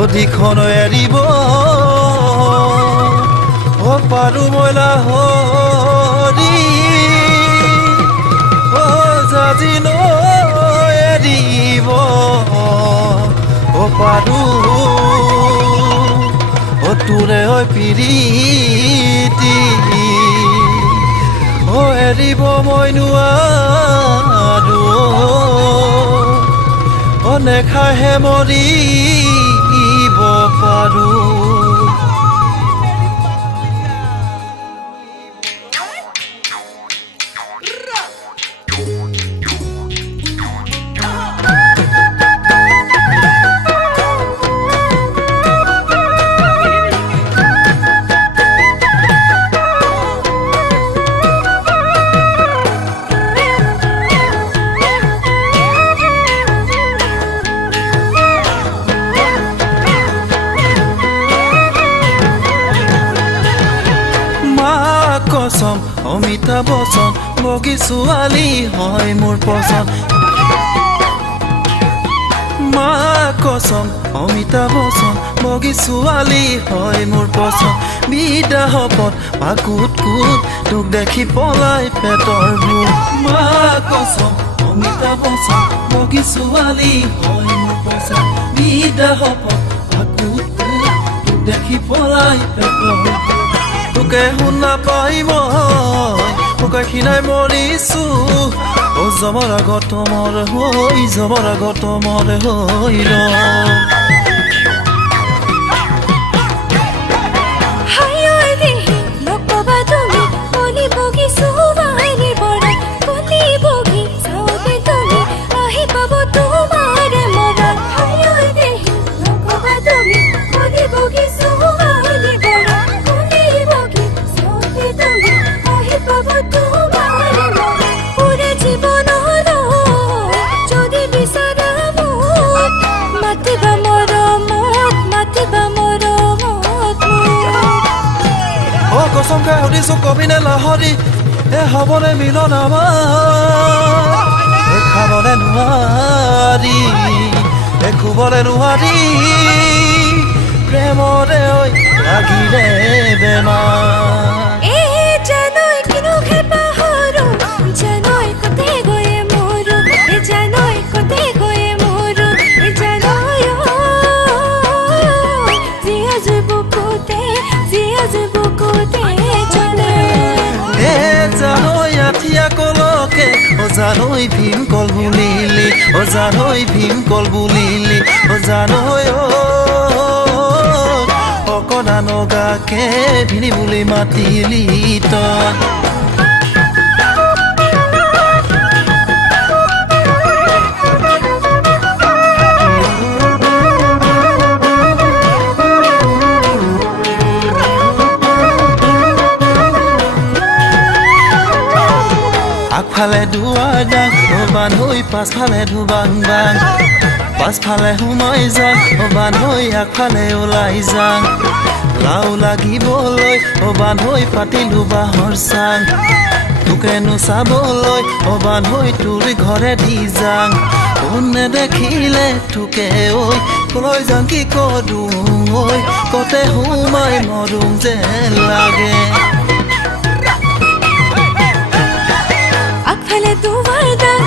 অধিখন এৰিব পাৰো মইলা হৰি জাজি এৰিব পাৰো তোৰে হৈ পিৰিতি এৰিব মই নোৱাৰো নেখাহে মৰিব পাৰো কসম অমিতাভ বচন বগী ছোৱালী হয় মোৰ পচন্দ মা কসম অমিতাভ বচন বগী ছোৱালী হয় মোৰ পচন্দ বিদা হপত পাকুত কুত তোক দেখি পলাই পেটৰ ভোক মা কসম অমিতাভ বচন বগী ছোৱালী হয় মোৰ পচন্দ বিদা হপত পাকুত কুত তোক দেখি পলাই পেটৰ ভোক তোকে শুনা পাই মই তোকে খিনাই মৰিছো জমৰ আগত মৰ হৈ জমৰ আগত মৰ হৈ কসম খাই সুধিছো কবিনে লাহৰি হবনে মিলন আমাৰ খাবলে নোৱাৰি খুবলে নোৱাৰি প্ৰেমৰে লাগিলে বেমাৰ জানৈ ভীম কল বুলিলি জানৈ ভীম কল বুলিলি জানৈ অকণা নগাকে ভিনি বুলি মাতিলি তই আগফালে দুৱাৰ দাং বান্ধৈ পাছফালে ধুবাং বাং পাছফালে সোমাই যাং বান্ধৈ আগফালে ওলাই যাং লাও লাগিবলৈ বান্ধৈ পাতিলো বাঁহৰ চাং তোকেনো চাবলৈ বান্ধৈ তোৰ ঘৰে দি যাং কোনে দেখিলে তোকে লৈ যাং কি কৰোঁ কতে সোমাই মৰোঁ যেন লাগে আগফালে দুৱাৰ দাং